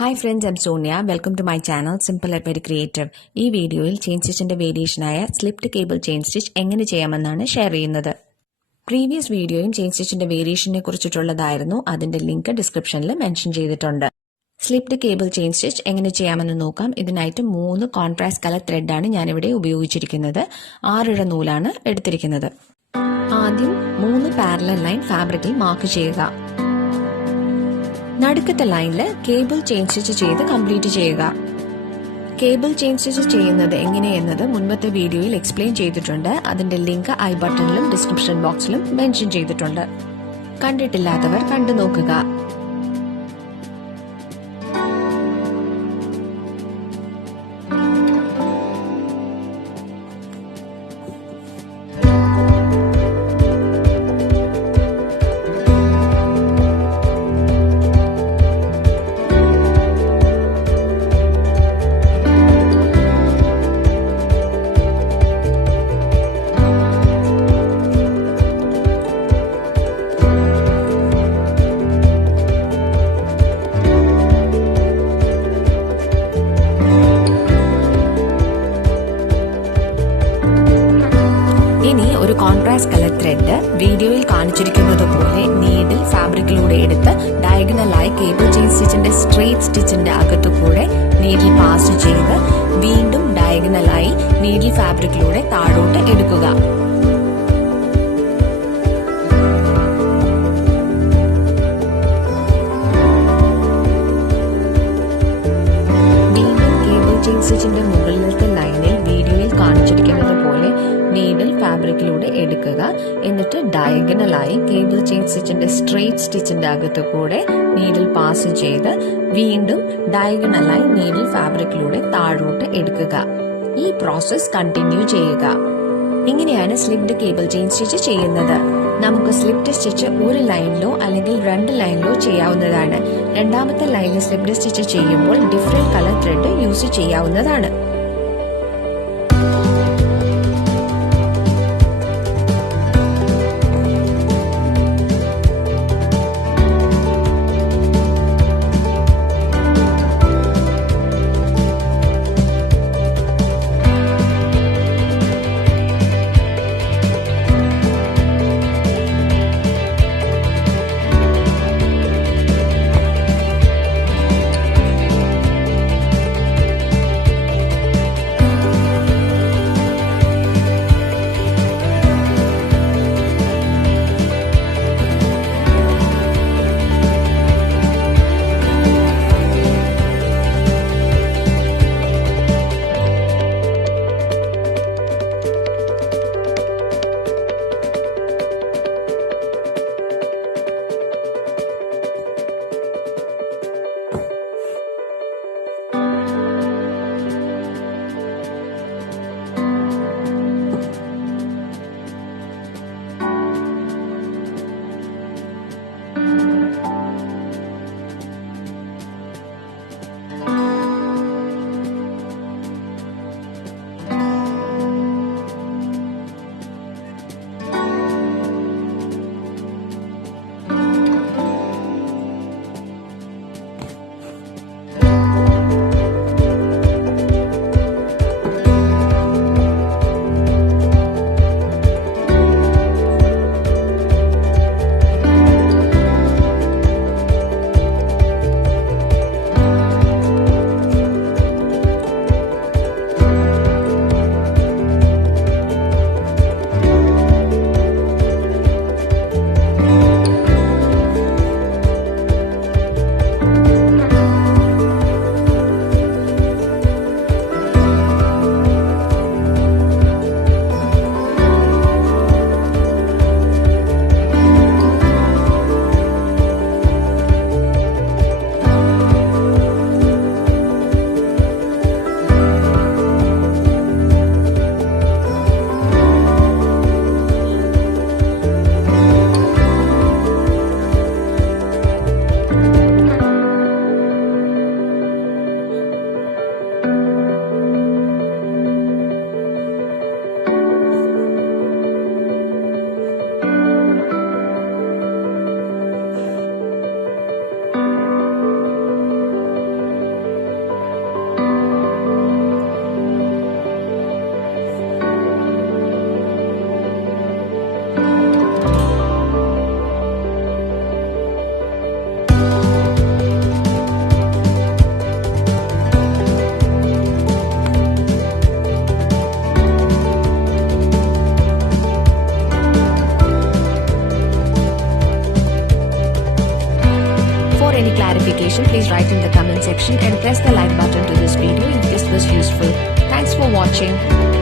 Hi friends, I'm Sonia. Welcome to my channel Simple and Very Creative. ഈ വീഡിയോയിൽ chain സ്റ്റിച്ചിന്റെ വേരിയേഷനായ slipped cable chain stitch എങ്ങനെ ചെയ്യാമെന്നാണ് ഷെയർ ചെയ്യുന്നത്. പ്രീവിയസ് വീഡിയോയും ചെയിൻ സ്റ്റിച്ചിന്റെ വേരിയേഷനെ കുറിച്ചിട്ടുള്ളതായിരുന്നു. അതിന്റെ ലിങ്ക് ഡിസ്ക്രിപ്ഷനിൽ മെൻഷൻ ചെയ്തിട്ടുണ്ട്. സ്ലിപ്ഡ് കേബിൾ ചെയിൻ സ്റ്റിച്ച് എങ്ങനെ ചെയ്യാമെന്ന് നോക്കാം. ഇതിനായിട്ട് 3 കോൺട്രാസ്റ്റ് കളർ ത്രെഡാണ് ഞാനിവിടെ ഉപയോഗിച്ചിരിക്കുന്നത്. 6 ഇഴ നൂലാണ് എടുത്തിരിക്കുന്നത്. ആദ്യം 3 പാരലൽ ലൈൻ ഫാബ്രിക്കിൽ മാർക്ക് ചെയ്യുക. നടുക്കത്തെ ലൈനിൽ കേബിൾ ചെയിൻ സ്റ്റിച്ച് ചെയ്ത് കംപ്ലീറ്റ് ചെയ്യുക. കേബിൾ ചെയിൻ സ്റ്റിച്ച് ചെയ്യുന്നത് എങ്ങനെയെന്നത് മുൻപത്തെ വീഡിയോയിൽ എക്സ്പ്ലെയിൻ ചെയ്തിട്ടുണ്ട്. അതിന്റെ ലിങ്ക് ഐ ബട്ടണിലും ഡിസ്ക്രിപ്ഷൻ ബോക്സിലും മെൻഷൻ ചെയ്തിട്ടുണ്ട്. കണ്ടിട്ടില്ലാത്തവർ കണ്ടു നോക്കുക. ഒരു കോൺട്രാസ്റ്റ് കളർ ത്രെഡ് വീഡിയോയിൽ കാണിച്ചിരിക്കുന്നത് പോലെ നീഡിൽ ഫാബ്രിക്കിലൂടെ എടുത്ത് ഡയഗണലായി കേബിൾ ചെയിൻ സ്റ്റിച്ചിന്റെ സ്ട്രെയിറ്റ് സ്റ്റിച്ചിന്റെ അകത്തുകൂടെ നീഡിൽ പാസ് ചെയ്ത് വീണ്ടും ഡയഗണലായി നീഡിൽ ഫാബ്രിക്കിലൂടെ താഴോട്ട് എടുക്കുക. വീണ്ടും കേബിൾ ചെയിൻ സ്റ്റിച്ചിന്റെ മുകളിലത്തെ ലൈനിൽ വീഡിയോയിൽ കാണിച്ചിരിക്കുന്നത് പോലെ നീഡിൽ ഫാബ്രിക്കിലൂടെ എടുക്കുക. എന്നിട്ട് ഡയഗണലായി കേബിൾ ചെയിൻ സ്റ്റിച്ചിന്റെ സ്ട്രെയിറ്റ് സ്റ്റിച്ചിന്റെ അകത്ത് കൂടെ നീഡിൽ പാസ് ചെയ്ത് വീണ്ടും ഡയഗണലായി നീഡിൽ ഫാബ്രിക്കിലൂടെ താഴോട്ട് എടുക്കുക. ഈ പ്രോസസ് കണ്ടിന്യൂ ചെയ്യുക. ഇങ്ങനെയാണ് സ്ലിപ്ഡ് കേബിൾ ചെയിൻ സ്റ്റിച്ച് ചെയ്യുന്നത്. നമുക്ക് സ്ലിപ്ഡ് സ്റ്റിച്ച് ഒരു ലൈനിലോ അല്ലെങ്കിൽ 2 ലൈനിലോ ചെയ്യാവുന്നതാണ്. രണ്ടാമത്തെ ലൈനിൽ സ്ലിപ്ഡ് സ്റ്റിച്ച് ചെയ്യുമ്പോൾ ഡിഫറെന്റ് കളർ ത്രെഡ് യൂസ് ചെയ്യാവുന്നതാണ്. any clarification, please write in the comment section and press the like button to this video if this was useful. Thanks for watching.